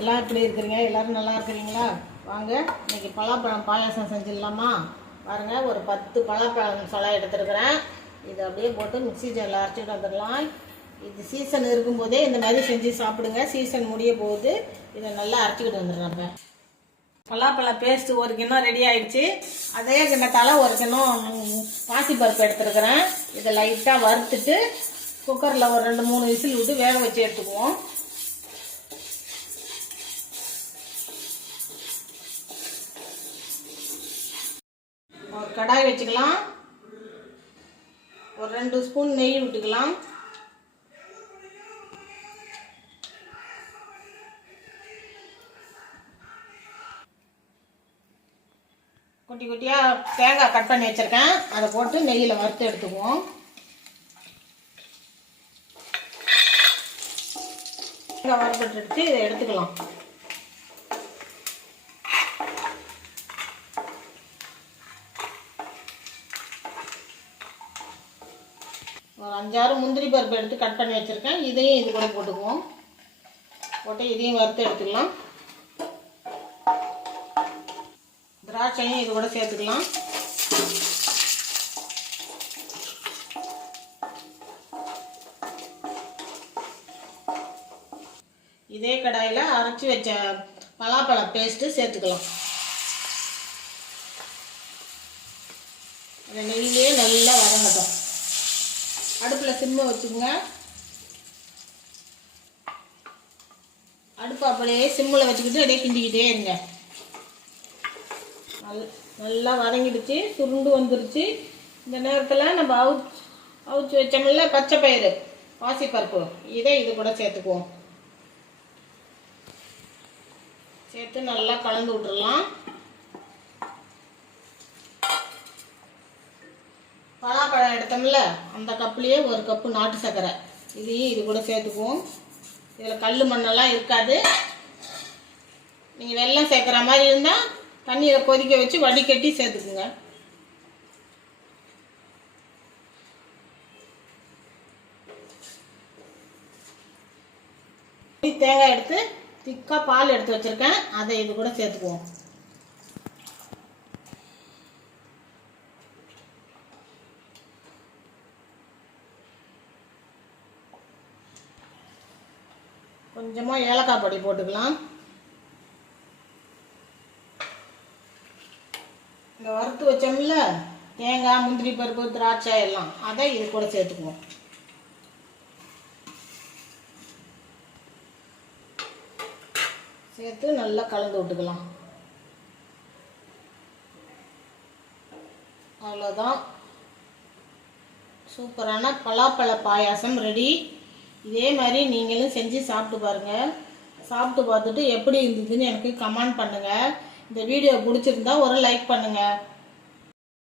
எல்லாம் எப்படி இருக்கிறீங்க? எல்லாரும் நல்லா இருக்கிறீங்களா? வாங்க இன்னைக்கு பலாப்பழம் பாயாசம் செஞ்சிடலாமா? பாருங்க ஒரு பத்து பலாப்பழம் சொலை எடுத்துருக்குறேன். இதை அப்படியே போட்டு மிக்சி ஜாரில் அரைச்சிட்டு வந்துடலாம். இது சீசன் இருக்கும்போதே இந்த மாதிரி செஞ்சு சாப்பிடுங்க. சீசன் முடிய போகுது. இதை நல்லா அரைச்சிக்கிட்டு வந்துடுறேன் இப்போ பலாப்பழ பேஸ்ட்டு ஒரு கிண்ணம் ரெடி ஆயிடுச்சு. அதே கிண்ணத்தால் ஒரு கிண்ணம் பாசிப்பருப்பு எடுத்துருக்குறேன். இதை லைட்டாக வறுத்துட்டு குக்கரில் ஒரு ரெண்டு மூணு விசில் விட்டு வேக வச்சு எடுத்துக்குவோம். கடாய் வச்சுக்கலாம். ஒரு ரெண்டு ஸ்பூன் நெய் விட்டுக்கலாம். குட்டி குட்டியாக தேங்காய் கட் பண்ணி வச்சுருக்கேன். அதை போட்டு நெய்யில் வறுத்து எடுத்துக்குவோம். தேங்காய் வறுபட்டு எடுத்து இதை எடுத்துக்கலாம். ஒரு அஞ்சாறு முந்திரி பருப்பு எடுத்து கட் பண்ணி வச்சுருக்கேன். இதையும் இது கூட போட்டுக்குவோம். போட்டு இதையும் வறுத்து எடுத்துக்கலாம். திராட்சையும் இது கூட சேர்த்துக்கலாம். இதே கடாயில் அரைச்சி வச்ச பலாப்பழ பேஸ்ட்டு சேர்த்துக்கலாம். அந்த நெய்யிலே நல்லா வதங்கட்டும். சிம்ம வச்சுக்கோங்க. அடுப்பு அப்படியே சிம்மில் வச்சுக்கிட்டு அப்படியே கிண்டிக்கிட்டே இருங்க. நல் நல்லா வதங்கிடுச்சு சுருண்டு வந்துருச்சு. இந்த நேரத்தில் நம்ம அவுச் அவுச்சு வச்சோம்ல பச்சை பயிறு பாசிப்பருப்பு. இதை இது கூட சேர்த்துக்குவோம். சேர்த்து நல்லா கலந்து விட்டுடலாம். பழம் எடுத்தோம்ல அந்த கப்புலேயே ஒரு கப்பு நாட்டு சர்க்கரை. இதையும் இது கூட சேர்த்துக்குவோம். இதில் கல் மண்ணெல்லாம் இருக்காது. நீங்கள் வெள்ளம் சேர்க்குற மாதிரி இருந்தால் தண்ணியை கொதிக்க வச்சு வடிகட்டி சேர்த்துக்குங்க. தேங்காய் எடுத்து திக்காக பால் எடுத்து வச்சுருக்கேன். அதை இது கூட சேர்த்துக்குவோம். கொஞ்சமாக ஏலக்காய் பொடி போட்டுக்கலாம். இந்த வறுத்து வச்சோம்ல தேங்காய் முந்திரி பருப்பு திராட்சை எல்லாம் அதை இது கூட சேர்த்துக்குவோம். சேர்த்து நல்லா கலந்து விட்டுக்கலாம். அவ்வளோதான் சூப்பரான பலாப்பழ பாயாசம் ரெடி. இதே மாதிரி நீங்களும் செஞ்சு சாப்பிட்டு பாருங்கள் சாப்பிட்டு பார்த்துட்டு எப்படி இருந்ததுன்னு எனக்கு கமெண்ட் பண்ணுங்கள் இந்த வீடியோ பிடிச்சிருந்தா ஒரு லைக் பண்ணுங்கள்